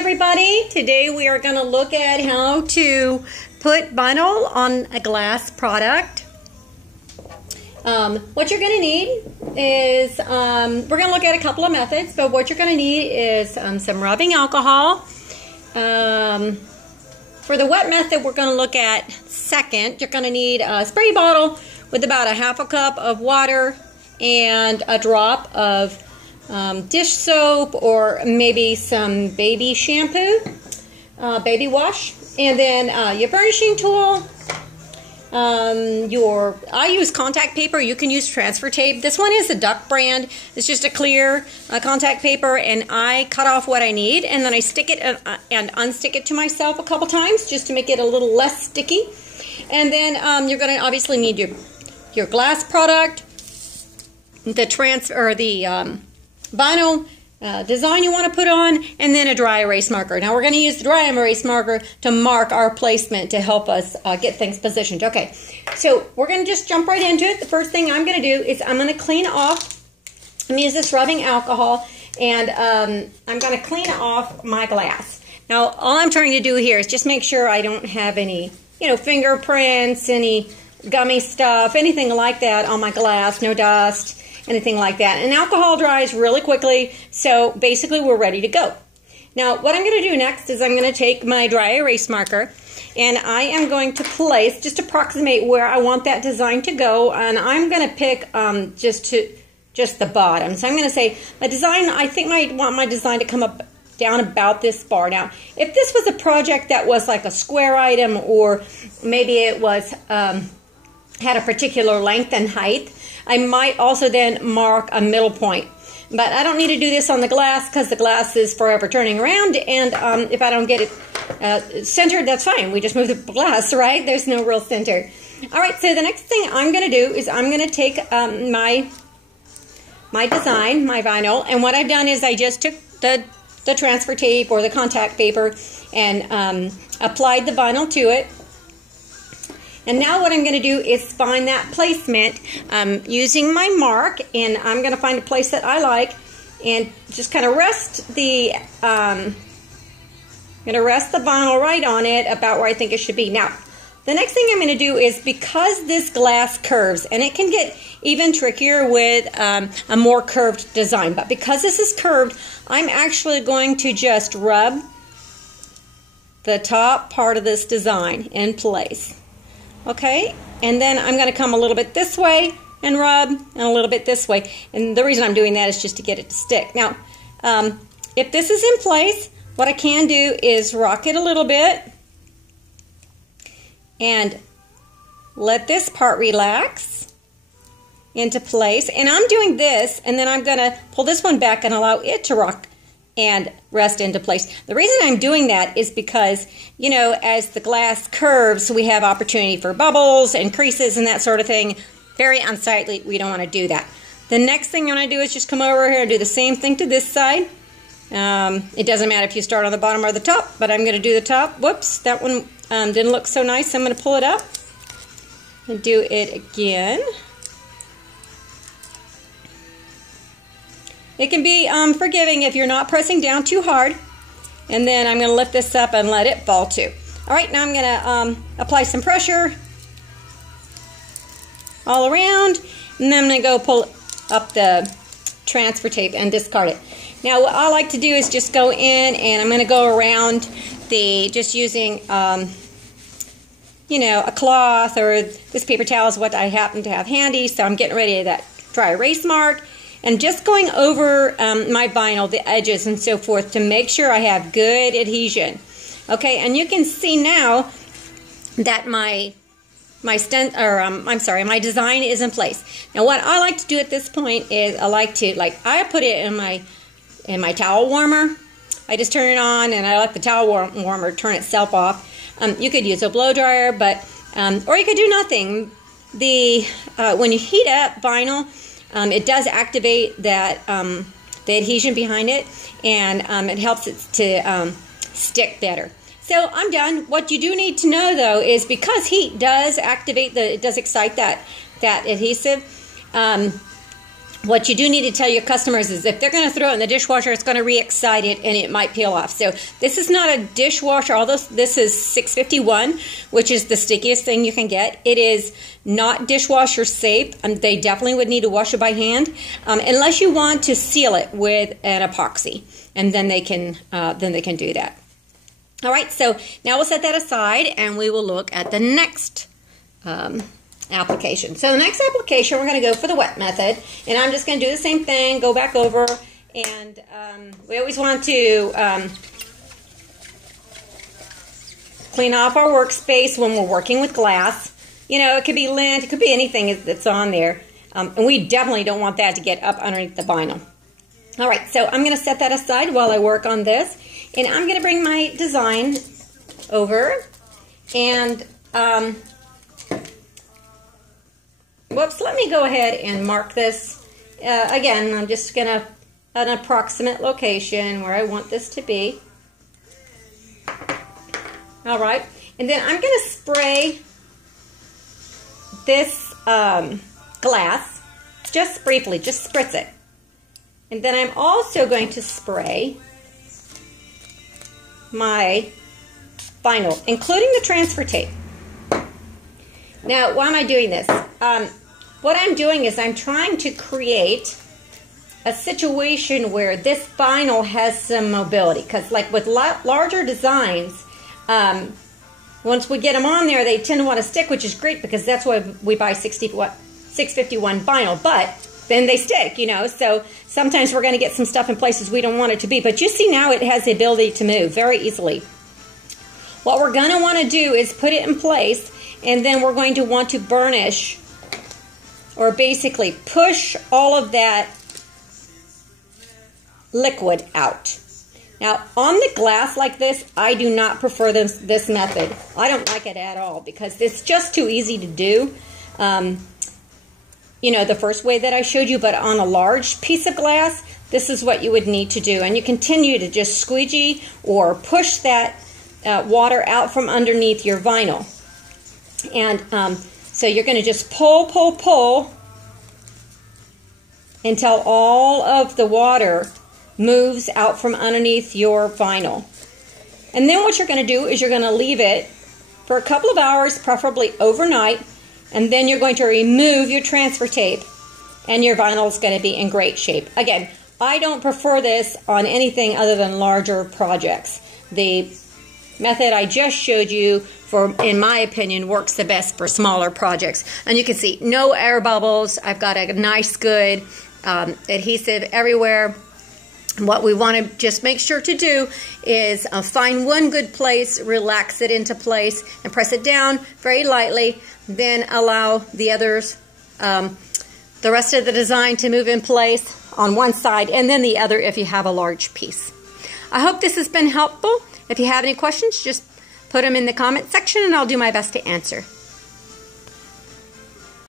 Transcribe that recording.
everybody. Today we are going to look at how to put vinyl on a glass product. What you're going to need is, we're going to look at a couple of methods, but what you're going to need is some rubbing alcohol. For the wet method we're going to look at second. You're going to need a spray bottle with about a half a cup of water and a drop of dish soap or maybe some baby shampoo, baby wash, and then your burnishing tool. I use contact paper. You can use transfer tape. This one is the Duck brand. It's just a clear contact paper, and I cut off what I need, and then I stick it and unstick it to myself a couple times just to make it a little less sticky. And then you're going to obviously need your glass product, the vinyl design you want to put on, and then a dry erase marker. Now we're going to use the dry erase marker to mark our placement to help us get things positioned. Okay, so we're going to just jump right into it. The first thing I'm going to do is I'm going to clean off, I'm going to use this rubbing alcohol, and I'm going to clean off my glass. Now all I'm trying to do here is just make sure I don't have any, fingerprints, any gummy stuff, anything like that on my glass, no dust, anything like that. And alcohol dries really quickly, so basically we're ready to go. Now what I'm going to do next is I'm going to take my dry erase marker and I am going to place, just approximate where I want that design to go, and I'm going to pick just the bottom. So I'm going to say my design, I think I want my design to come up down about this far. Now if this was a project that was like a square item, or maybe it was had a particular length and height, I might also then mark a middle point. But I don't need to do this on the glass because the glass is forever turning around, and if I don't get it centered, that's fine. We just move the glass, right? There's no real center. All right, so the next thing I'm going to do is I'm going to take my design, my vinyl, and what I've done is I just took the transfer tape or the contact paper and applied the vinyl to it. And now what I'm going to do is find that placement using my mark, and I'm going to find a place that I like and just kind of rest the vinyl right on it about where I think it should be. Now, the next thing I'm going to do is, because this glass curves, and it can get even trickier with a more curved design, but because this is curved, I'm actually going to just rub the top part of this design in place. Okay, and then I'm going to come a little bit this way and rub, and a little bit this way. And the reason I'm doing that is just to get it to stick. Now, if this is in place, what I can do is rock it a little bit and let this part relax into place. And I'm doing this, and then I'm going to pull this one back and allow it to rock and rest into place. The reason I'm doing that is because, as the glass curves, we have opportunity for bubbles and creases and that sort of thing. Very unsightly. We don't want to do that. The next thing I'm going to do is just come over here and do the same thing to this side. It doesn't matter if you start on the bottom or the top, but I'm going to do the top. Whoops, that one didn't look so nice. I'm going to pull it up and do it again. It can be forgiving if you're not pressing down too hard. And then I'm going to lift this up and let it fall too. All right, now I'm going to apply some pressure all around. And then I'm going to go pull up the transfer tape and discard it. Now what I like to do is just go in, and I'm going to go around just using, a cloth, or this paper towel is what I happen to have handy. So I'm getting ready to that dry erase mark. And just going over my vinyl, the edges and so forth, to make sure I have good adhesion. Okay, and you can see now that my design is in place. Now what I like to do at this point is I put it in my towel warmer. I just turn it on, and I let the towel warmer turn itself off. You could use a blow dryer, but or you could do nothing. When you heat up vinyl, it does activate that the adhesion behind it, and it helps it to stick better. So I'm done. What you do need to know, though, is because heat does activate it does excite that adhesive. what you do need to tell your customers is if they're going to throw it in the dishwasher, it's going to re-excite it and it might peel off. So this is not a dishwasher, although this is 651, which is the stickiest thing you can get. It is not dishwasher safe. They definitely would need to wash it by hand, unless you want to seal it with an epoxy, and then they can do that. All right, so now we'll set that aside and we will look at the next application. So the next application, we're going to go for the wet method, and I'm just going to do the same thing, go back over, and we always want to clean off our workspace when we're working with glass. You know, it could be lint, it could be anything that's on there, and we definitely don't want that to get up underneath the vinyl. All right, so I'm going to set that aside while I work on this, and I'm going to bring my design over, and whoops, let me go ahead and mark this. Again, I'm just going to an approximate location where I want this to be. All right, and then I'm going to spray this glass just briefly, just spritz it. And then I'm also going to spray my vinyl, including the transfer tape. Now, why am I doing this? What I'm doing is I'm trying to create a situation where this vinyl has some mobility, because like with larger designs, once we get them on there, they tend to want to stick, which is great because that's why we buy 651 vinyl, but then they stick, you know, so sometimes we're going to get some stuff in places we don't want it to be, but you see now it has the ability to move very easily. What we're going to want to do is put it in place, and then we're going to want to burnish, or basically push all of that liquid out. Now, on the glass like this, I do not prefer this method. I don't like it at all because it's just too easy to do. You know, the first way that I showed you, but on a large piece of glass, this is what you would need to do. And you continue to just squeegee or push that water out from underneath your vinyl. And so you're going to just pull, pull, pull until all of the water moves out from underneath your vinyl. And then what you're going to do is you're going to leave it for a couple of hours, preferably overnight, and then you're going to remove your transfer tape, and your vinyl is going to be in great shape. Again, I don't prefer this on anything other than larger projects. The method I just showed you, in my opinion, works the best for smaller projects. And you can see no air bubbles. I've got a nice, good adhesive everywhere. What we want to just make sure to do is find one good place, relax it into place, and press it down very lightly. Then allow the others, the rest of the design to move in place on one side, and then the other if you have a large piece. I hope this has been helpful. If you have any questions, just put them in the comment section, and I'll do my best to answer.